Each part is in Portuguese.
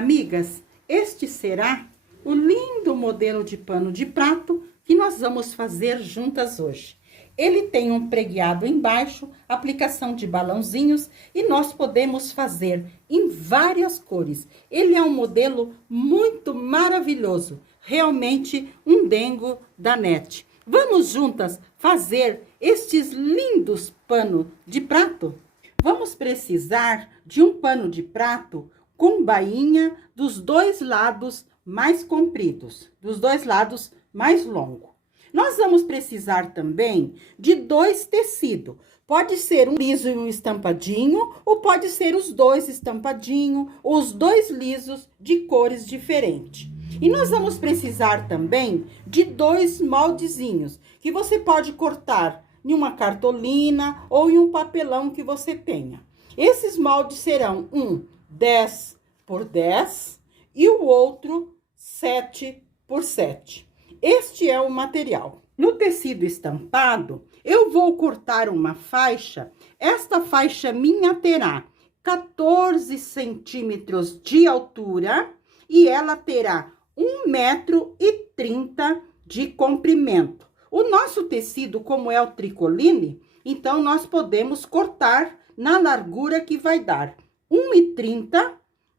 Amigas, este será o lindo modelo de pano de prato que nós vamos fazer juntas hoje. Ele tem um pregueado embaixo, aplicação de balãozinhos e nós podemos fazer em várias cores. Ele é um modelo muito maravilhoso, realmente um dengo da NET. Vamos juntas fazer estes lindos panos de prato? Vamos precisar de um pano de prato com bainha dos dois lados mais compridos, dos dois lados mais longos. Nós vamos precisar também de dois tecidos. Pode ser um liso e um estampadinho, ou pode ser os dois estampadinhos, ou os dois lisos de cores diferentes. E nós vamos precisar também de dois moldezinhos, que você pode cortar em uma cartolina ou em um papelão que você tenha. Esses moldes serão um 10 por 10 e o outro 7 por 7. Este é o material. No tecido estampado, eu vou cortar uma faixa. Esta faixa minha terá 14 centímetros de altura e ela terá 1,30 m de comprimento. O nosso tecido, como é o tricoline, então nós podemos cortar na largura que vai dar 1,30 m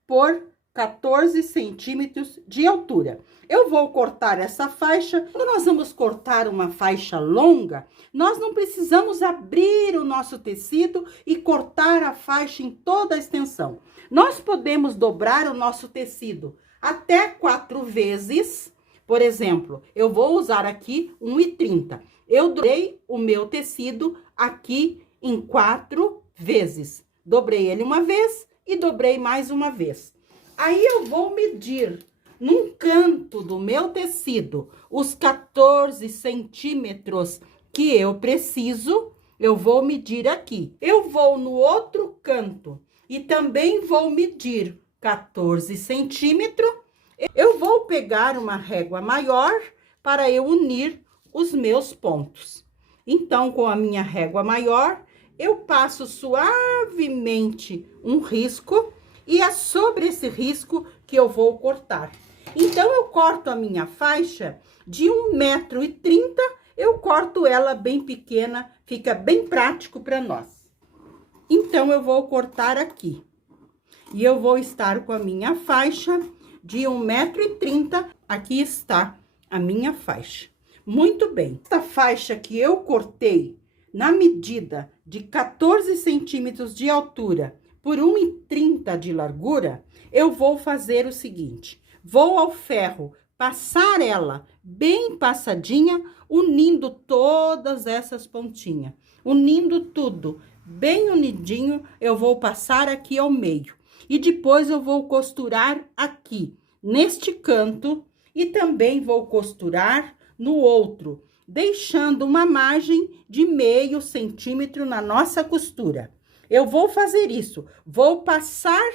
por 14 centímetros de altura. Eu vou cortar essa faixa. Quando nós vamos cortar uma faixa longa, nós não precisamos abrir o nosso tecido e cortar a faixa em toda a extensão. Nós podemos dobrar o nosso tecido até 4 vezes. Por exemplo, eu vou usar aqui 1,30 m. Eu dobrei o meu tecido aqui em 4 vezes. Dobrei ele uma vez e dobrei mais uma vez. Aí eu vou medir num canto do meu tecido os 14 centímetros que eu preciso. Eu vou medir aqui. Eu vou no outro canto e também vou medir 14 centímetros. Eu vou pegar uma régua maior para eu unir os meus pontos. Então, com a minha régua maior, eu passo suavemente um risco e é sobre esse risco que eu vou cortar. Então, eu corto a minha faixa de 1,30 m, eu corto ela bem pequena, fica bem prático para nós. Então, eu vou cortar aqui. E eu vou estar com a minha faixa de 1,30 m, aqui está a minha faixa. Muito bem, esta faixa que eu cortei na medida de 14 centímetros de altura por 1,30 m de largura, eu vou fazer o seguinte: vou ao ferro passar ela bem passadinha, unindo todas essas pontinhas, unindo tudo bem unidinho. Eu vou passar aqui ao meio e depois eu vou costurar aqui neste canto e também vou costurar no outro, deixando uma margem de 0,5 centímetro na nossa costura. Eu vou fazer isso, vou passar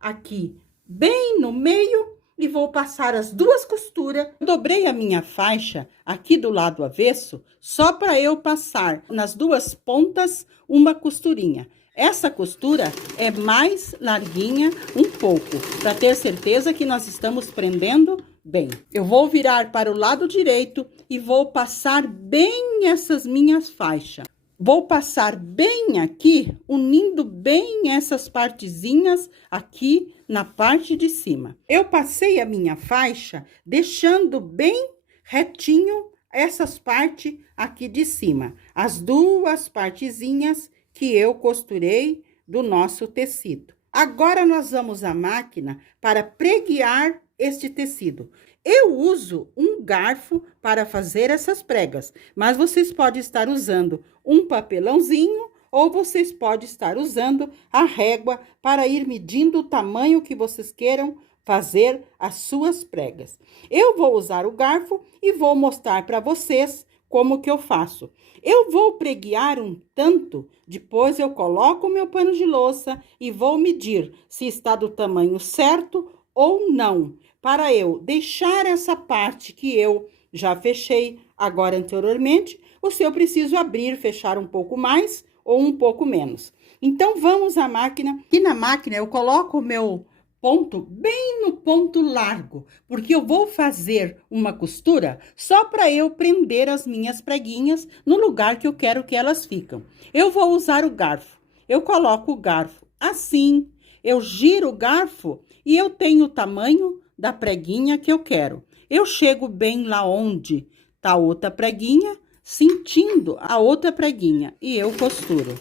aqui bem no meio e vou passar as duas costuras. Dobrei a minha faixa aqui do lado avesso, só para eu passar nas duas pontas uma costurinha. Essa costura é mais larguinha um pouco, para ter certeza que nós estamos prendendo bem. Eu vou virar para o lado direito e vou passar bem essas minhas faixas. Vou passar bem aqui, unindo bem essas partezinhas aqui na parte de cima. Eu passei a minha faixa, deixando bem retinho essas partes aqui de cima. As duas partezinhas que eu costurei do nosso tecido. Agora, nós vamos à máquina para preguear este tecido. Eu uso um garfo para fazer essas pregas, mas vocês podem estar usando um papelãozinho ou vocês podem estar usando a régua para ir medindo o tamanho que vocês queiram fazer as suas pregas. Eu vou usar o garfo e vou mostrar para vocês como que eu faço. Eu vou preguear um tanto, depois eu coloco o meu pano de louça e vou medir se está do tamanho certo ou não, para eu deixar essa parte que eu já fechei agora anteriormente, ou se eu preciso abrir, fechar um pouco mais ou um pouco menos. Então, vamos à máquina. E na máquina eu coloco o meu ponto bem no ponto largo, porque eu vou fazer uma costura só para eu prender as minhas preguinhas no lugar que eu quero que elas ficam. Eu vou usar o garfo. Eu coloco o garfo assim, eu giro o garfo e eu tenho o tamanho da preguinha que eu quero. Eu chego bem lá onde tá a outra preguinha, sentindo a outra preguinha, e eu costuro.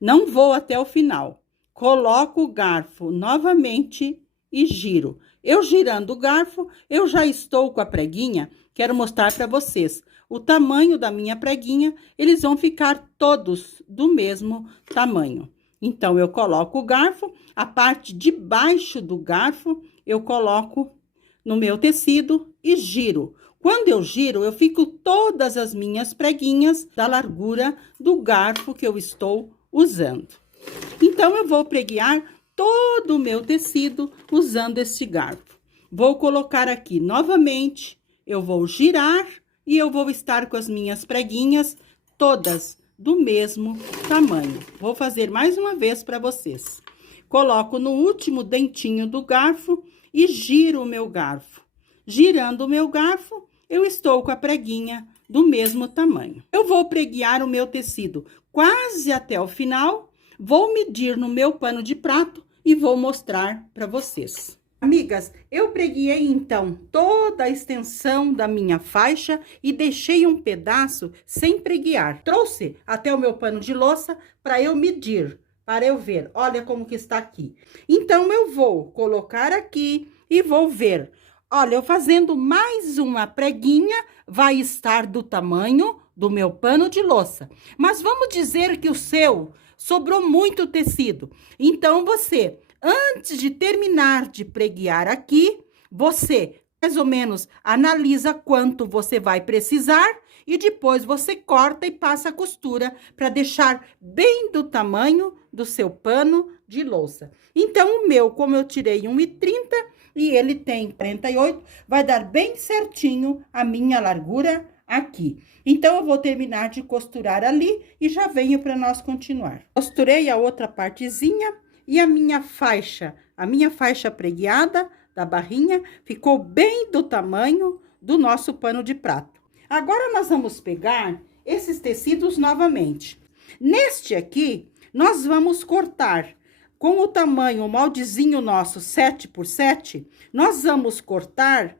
Não vou até o final. Coloco o garfo novamente e giro. Eu girando o garfo, eu já estou com a preguinha. Quero mostrar para vocês o tamanho da minha preguinha. Eles vão ficar todos do mesmo tamanho. Então, eu coloco o garfo, a parte de baixo do garfo, eu coloco no meu tecido e giro. Quando eu giro, eu fico todas as minhas preguinhas da largura do garfo que eu estou usando. Então, eu vou preguiar todo o meu tecido usando este garfo. Vou colocar aqui novamente, eu vou girar e eu vou estar com as minhas preguinhas todas do mesmo tamanho. Vou fazer mais uma vez para vocês. Coloco no último dentinho do garfo e giro o meu garfo. Girando o meu garfo, eu estou com a preguinha do mesmo tamanho. Eu vou preguiar o meu tecido quase até o final. Vou medir no meu pano de prato e vou mostrar para vocês. Amigas, eu preguiei então toda a extensão da minha faixa e deixei um pedaço sem preguiar. Trouxe até o meu pano de louça para eu medir, para eu ver. Olha como que está aqui. Então, eu vou colocar aqui e vou ver. Olha, eu fazendo mais uma preguinha, vai estar do tamanho do meu pano de louça. Mas vamos dizer que o seu sobrou muito tecido. Então, você, antes de terminar de preguiar aqui, você mais ou menos analisa quanto você vai precisar e depois você corta e passa a costura para deixar bem do tamanho do seu pano de louça. Então, o meu, como eu tirei 1,30 e ele tem 48, vai dar bem certinho a minha largura aqui. Então, eu vou terminar de costurar ali e já venho para nós continuar. Costurei a outra partezinha e a minha faixa preguiada da barrinha ficou bem do tamanho do nosso pano de prato. Agora, nós vamos pegar esses tecidos novamente. Neste aqui, nós vamos cortar com o tamanho, o moldezinho nosso 7 por 7, nós vamos cortar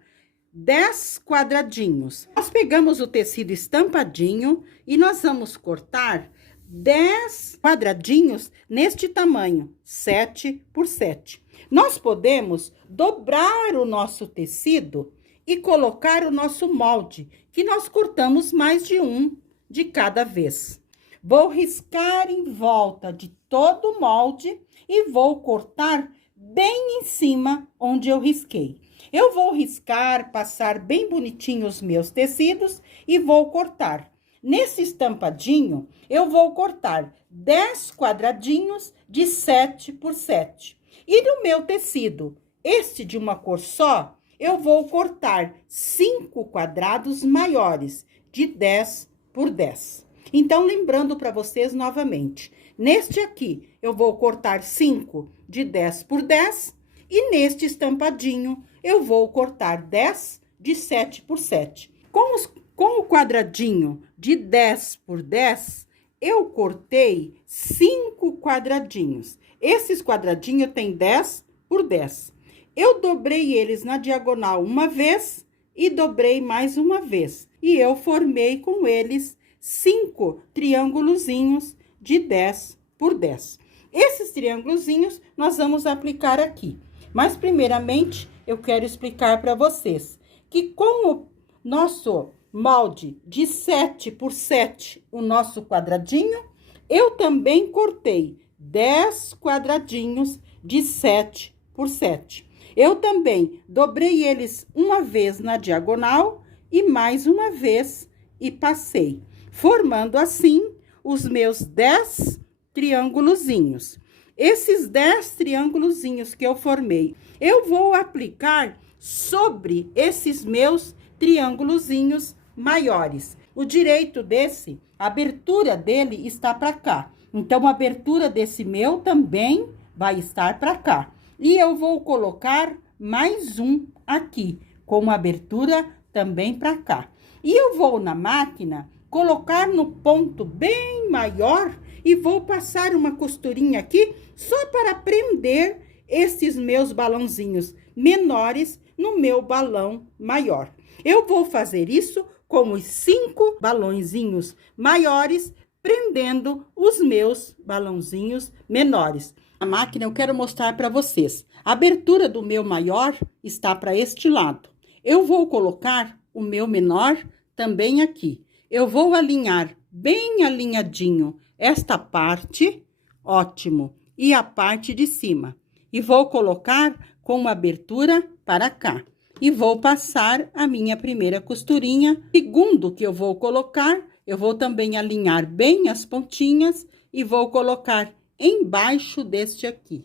10 quadradinhos. Nós pegamos o tecido estampadinho e nós vamos cortar 10 quadradinhos neste tamanho, 7 por 7. Nós podemos dobrar o nosso tecido e colocar o nosso molde, que nós cortamos mais de um de cada vez. Vou riscar em volta de todo o molde e vou cortar bem em cima onde eu risquei. Eu vou riscar, passar bem bonitinho os meus tecidos e vou cortar. Nesse estampadinho, eu vou cortar 10 quadradinhos de 7 por 7. E no meu tecido, este de uma cor só, eu vou cortar 5 quadrados maiores, de 10 por 10. Então, lembrando para vocês novamente, neste aqui, eu vou cortar 5 de 10 por 10, e neste estampadinho, eu vou cortar 10 de 7 por 7. Com o quadradinho de 10 por 10, eu cortei 5 quadradinhos. Esses quadradinhos têm 10 por 10. Eu dobrei eles na diagonal uma vez e dobrei mais uma vez. E eu formei com eles 5 triângulozinhos de 10 por 10. Esses triângulozinhos nós vamos aplicar aqui. Mas, primeiramente, eu quero explicar para vocês que com o nosso molde de 7 por 7, o nosso quadradinho, eu também cortei 10 quadradinhos de 7 por 7. Eu também dobrei eles uma vez na diagonal e mais uma vez e passei, formando assim os meus 10 triângulozinhos. Esses 10 triângulozinhos que eu formei, eu vou aplicar sobre esses meus triângulozinhos maiores. O direito desse, a abertura dele está para cá. Então, a abertura desse meu também vai estar para cá. E eu vou colocar mais um aqui, com uma abertura também para cá. E eu vou na máquina colocar no ponto bem maior e vou passar uma costurinha aqui só para prender esses meus balãozinhos menores no meu balão maior. Eu vou fazer isso com os 5 balãozinhos maiores, prendendo os meus balãozinhos menores. A máquina eu quero mostrar para vocês. A abertura do meu maior está para este lado. Eu vou colocar o meu menor também aqui. Eu vou alinhar bem alinhadinho esta parte, ótimo, e a parte de cima. E vou colocar com uma abertura para cá. E vou passar a minha primeira costurinha. Segundo que eu vou colocar, eu vou também alinhar bem as pontinhas e vou colocar embaixo deste aqui.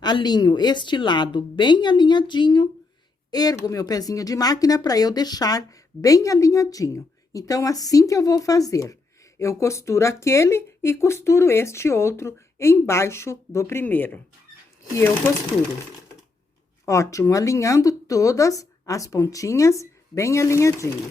Alinho este lado bem alinhadinho, ergo meu pezinho de máquina para eu deixar bem alinhadinho. Então, assim que eu vou fazer, eu costuro aquele e costuro este outro embaixo do primeiro. E eu costuro. Ótimo, alinhando todas as pontinhas bem alinhadinho.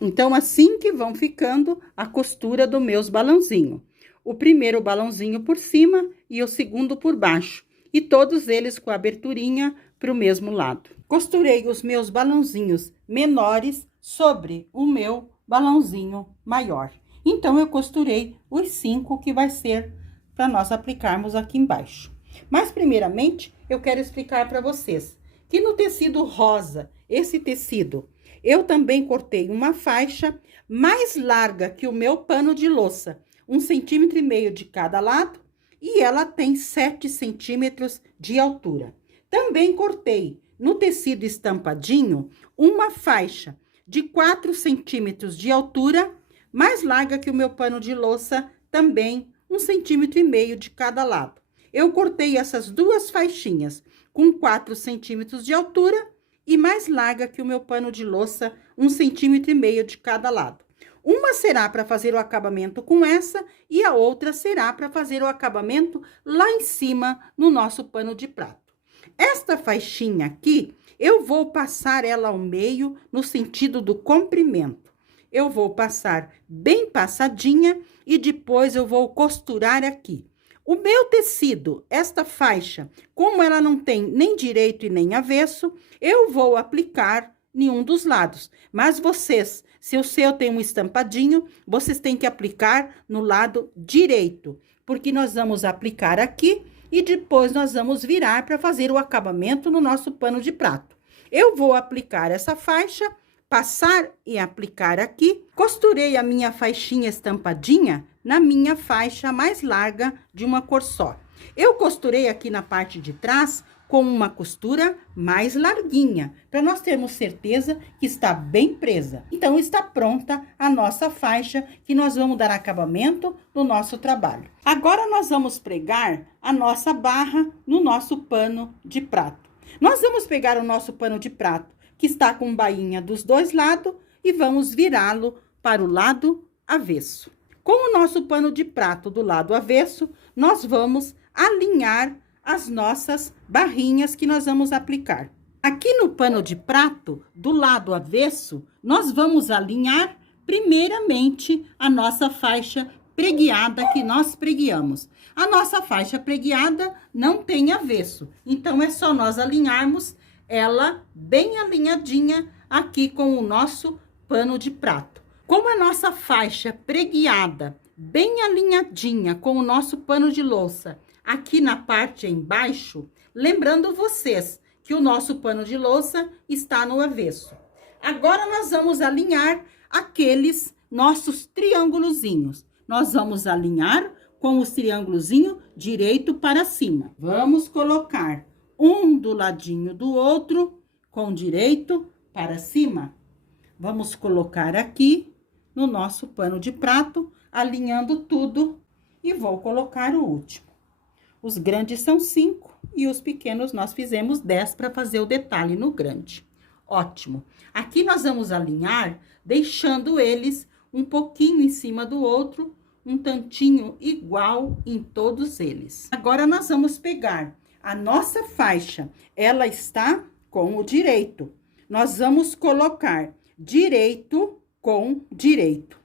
Então, assim que vão ficando a costura dos meus balãozinhos. O primeiro balãozinho por cima e o segundo por baixo. E todos eles com a aberturinha para o mesmo lado. Costurei os meus balãozinhos menores sobre o meu balãozinho maior. Então, eu costurei os 5 que vai ser para nós aplicarmos aqui embaixo. Mas, primeiramente, eu quero explicar para vocês que no tecido rosa, esse tecido, eu também cortei uma faixa mais larga que o meu pano de louça, 1,5 centímetros de cada lado, e ela tem 7 centímetros de altura. Também cortei no tecido estampadinho uma faixa de 4 centímetros de altura, mais larga que o meu pano de louça, também 1,5 centímetros de cada lado. Eu cortei essas duas faixinhas com 4 centímetros de altura e mais larga que o meu pano de louça, 1,5 centímetros de cada lado. Uma será para fazer o acabamento com essa e a outra será para fazer o acabamento lá em cima no nosso pano de prato. Esta faixinha aqui, eu vou passar ela ao meio no sentido do comprimento. Eu vou passar bem passadinha e depois eu vou costurar aqui. O meu tecido, esta faixa, como ela não tem nem direito e nem avesso, eu vou aplicar em um dos lados. Mas vocês, se o seu tem um estampadinho, vocês têm que aplicar no lado direito. Porque nós vamos aplicar aqui e depois nós vamos virar para fazer o acabamento no nosso pano de prato. Eu vou aplicar essa faixa, passar e aplicar aqui. Costurei a minha faixinha estampadinha na minha faixa mais larga de uma cor só. Eu costurei aqui na parte de trás com uma costura mais larguinha, para nós termos certeza que está bem presa. Então, está pronta a nossa faixa, que nós vamos dar acabamento no nosso trabalho. Agora, nós vamos pregar a nossa barra no nosso pano de prato. Nós vamos pegar o nosso pano de prato, que está com bainha dos dois lados, e vamos virá-lo para o lado avesso. Com o nosso pano de prato do lado avesso, nós vamos alinhar as nossas barrinhas que nós vamos aplicar. Aqui no pano de prato, do lado avesso, nós vamos alinhar primeiramente a nossa faixa pregueada que nós pregueamos. A nossa faixa pregueada não tem avesso, então é só nós alinharmos ela bem alinhadinha aqui com o nosso pano de prato. Como a nossa faixa pregueada, bem alinhadinha com o nosso pano de louça, aqui na parte embaixo, lembrando vocês que o nosso pano de louça está no avesso. Agora, nós vamos alinhar aqueles nossos triângulozinhos. Nós vamos alinhar com os triângulozinhos direito para cima. Vamos colocar um do ladinho do outro, com direito para cima. Vamos colocar aqui no nosso pano de prato, alinhando tudo, e vou colocar o último. Os grandes são 5 e os pequenos nós fizemos 10 para fazer o detalhe no grande. Ótimo. Aqui nós vamos alinhar, deixando eles um pouquinho em cima do outro, um tantinho igual em todos eles. Agora, nós vamos pegar a nossa faixa, ela está com o direito. Nós vamos colocar direito com direito.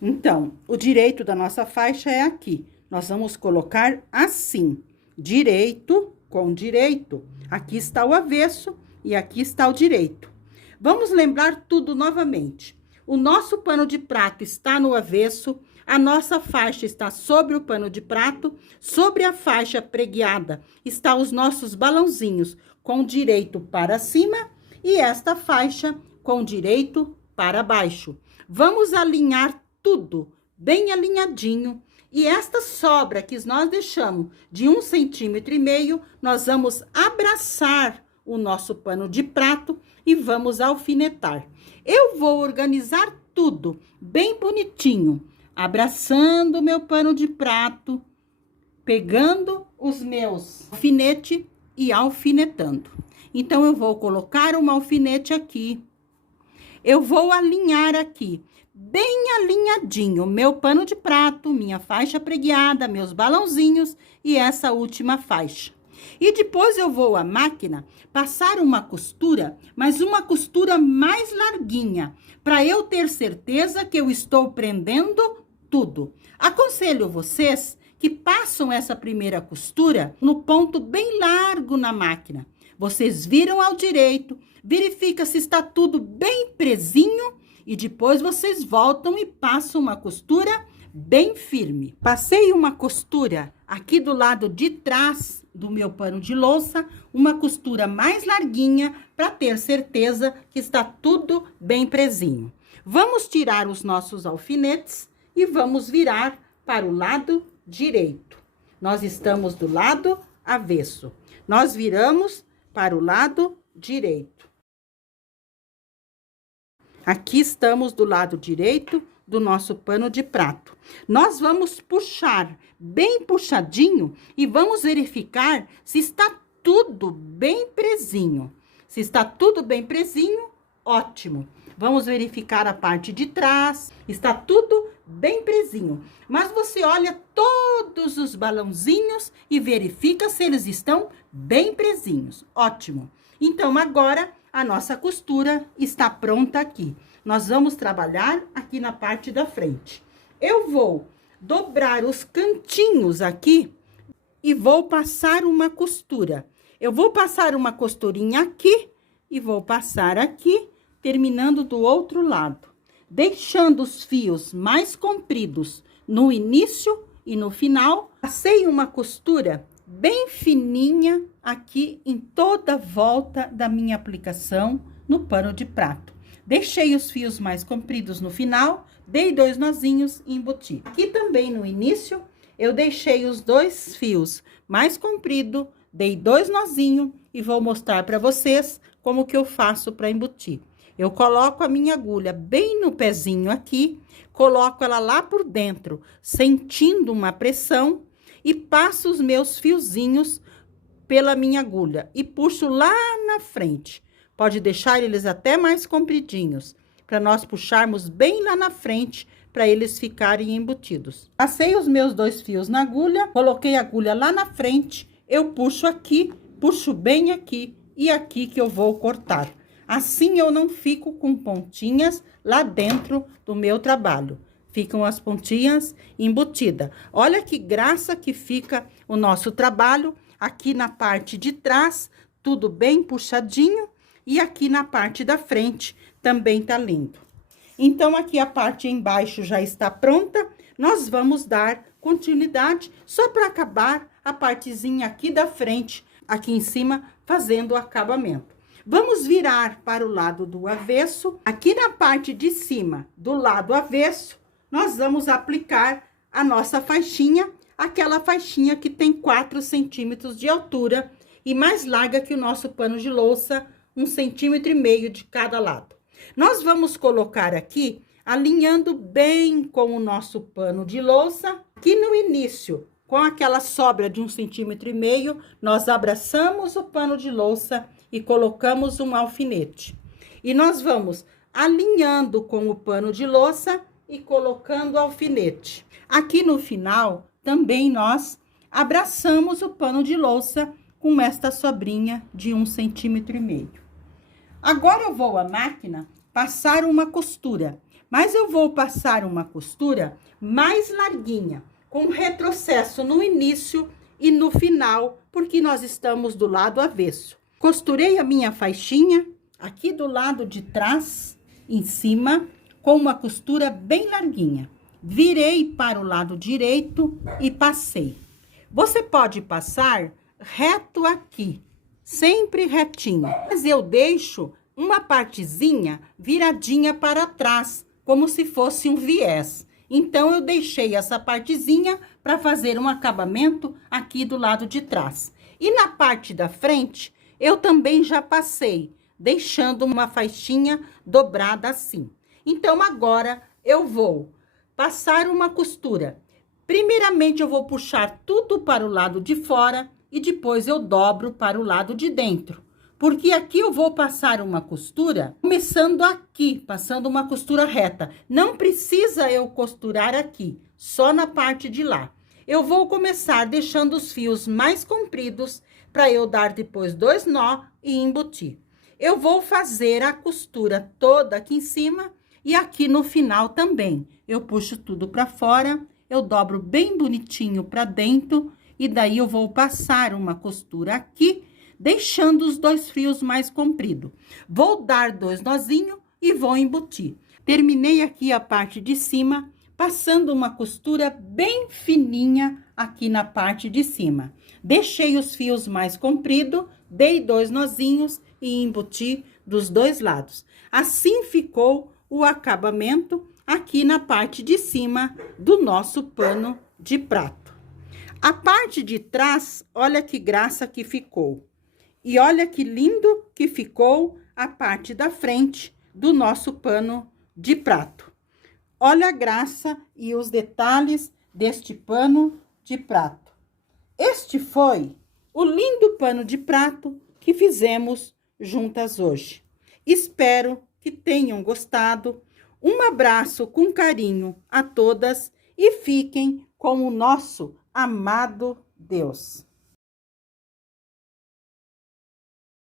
Então, o direito da nossa faixa é aqui. Nós vamos colocar assim, direito com direito. Aqui está o avesso e aqui está o direito. Vamos lembrar tudo novamente. O nosso pano de prato está no avesso, a nossa faixa está sobre o pano de prato, sobre a faixa preguiada está os nossos balãozinhos com direito para cima e esta faixa com direito para baixo. Vamos alinhar tudo bem alinhadinho. E esta sobra que nós deixamos de 1,5 centímetro, nós vamos abraçar o nosso pano de prato e vamos alfinetar. Eu vou organizar tudo bem bonitinho, abraçando o meu pano de prato, pegando os meus alfinetes e alfinetando. Então, eu vou colocar um alfinete aqui, eu vou alinhar aqui, bem alinhadinho, meu pano de prato, minha faixa preguiada, meus balãozinhos e essa última faixa. E depois eu vou à máquina passar uma costura, mas uma costura mais larguinha, para eu ter certeza que eu estou prendendo tudo. Aconselho vocês que passam essa primeira costura no ponto bem largo na máquina. Vocês viram ao direito, verifica se está tudo bem presinho e depois vocês voltam e passam uma costura bem firme. Passei uma costura aqui do lado de trás do meu pano de louça, uma costura mais larguinha para ter certeza que está tudo bem presinho. Vamos tirar os nossos alfinetes e vamos virar para o lado direito. Nós estamos do lado avesso. Nós viramos para o lado direito. Aqui estamos do lado direito do nosso pano de prato. Nós vamos puxar bem puxadinho e vamos verificar se está tudo bem presinho. Se está tudo bem presinho, ótimo. Vamos verificar a parte de trás, está tudo bem presinho. Mas você olha todos os balãozinhos e verifica se eles estão bem presinhos. Ótimo. Então, agora, a nossa costura está pronta aqui. Nós vamos trabalhar aqui na parte da frente. Eu vou dobrar os cantinhos aqui e vou passar uma costura. Eu vou passar uma costurinha aqui e vou passar aqui, terminando do outro lado, deixando os fios mais compridos no início e no final. Passei uma costura bem fininha aqui em toda a volta da minha aplicação no pano de prato. Deixei os fios mais compridos no final, dei 2 nozinhos e embuti. Aqui também no início, eu deixei os 2 fios mais compridos, dei 2 nozinhos e vou mostrar para vocês como que eu faço para embutir. Eu coloco a minha agulha bem no pezinho aqui, coloco ela lá por dentro, sentindo uma pressão e passo os meus fiozinhos pela minha agulha e puxo lá na frente. Pode deixar eles até mais compridinhos, para nós puxarmos bem lá na frente, para eles ficarem embutidos. Passei os meus 2 fios na agulha, coloquei a agulha lá na frente, eu puxo aqui, puxo bem aqui e aqui que eu vou cortar. Assim, eu não fico com pontinhas lá dentro do meu trabalho. Ficam as pontinhas embutidas. Olha que graça que fica o nosso trabalho. Aqui na parte de trás, tudo bem puxadinho. E aqui na parte da frente, também tá lindo. Então, aqui a parte embaixo já está pronta. Nós vamos dar continuidade só para acabar a partezinha aqui da frente, aqui em cima, fazendo o acabamento. Vamos virar para o lado do avesso. Aqui na parte de cima, do lado avesso, nós vamos aplicar a nossa faixinha, aquela faixinha que tem 4 centímetros de altura e mais larga que o nosso pano de louça, 1,5 centímetro de cada lado. Nós vamos colocar aqui, alinhando bem com o nosso pano de louça. Aqui no início, com aquela sobra de 1,5 centímetro, nós abraçamos o pano de louça e colocamos um alfinete. E nós vamos alinhando com o pano de louça e colocando alfinete. Aqui no final, também nós abraçamos o pano de louça com esta sobrinha de 1,5 centímetros. Agora eu vou à máquina passar uma costura, mas eu vou passar uma costura mais larguinha, com retrocesso no início e no final, porque nós estamos do lado avesso. Costurei a minha faixinha aqui do lado de trás, em cima, com uma costura bem larguinha. Virei para o lado direito e passei. Você pode passar reto aqui, sempre retinho. Mas eu deixo uma partezinha viradinha para trás, como se fosse um viés. Então, eu deixei essa partezinha para fazer um acabamento aqui do lado de trás. E na parte da frente, eu também já passei, deixando uma faixinha dobrada assim. Então, agora, eu vou passar uma costura. Primeiramente, eu vou puxar tudo para o lado de fora e depois eu dobro para o lado de dentro. Porque aqui eu vou passar uma costura, começando aqui, passando uma costura reta. Não precisa eu costurar aqui, só na parte de lá. Eu vou começar deixando os fios mais compridos, para eu dar depois 2 nó e embutir. Eu vou fazer a costura toda aqui em cima e aqui no final também. Eu puxo tudo para fora, eu dobro bem bonitinho para dentro, e daí eu vou passar uma costura aqui, deixando os 2 fios mais compridos. Vou dar 2 nozinhos e vou embutir. Terminei aqui a parte de cima, passando uma costura bem fininha aqui na parte de cima. Deixei os fios mais compridos, dei 2 nozinhos e embuti dos 2 lados. Assim ficou o acabamento aqui na parte de cima do nosso pano de prato. A parte de trás, olha que graça que ficou. E olha que lindo que ficou a parte da frente do nosso pano de prato. Olha a graça e os detalhes deste pano de prato. Este foi o lindo pano de prato que fizemos juntas hoje. Espero que tenham gostado. Um abraço com carinho a todas e fiquem com o nosso amado Deus.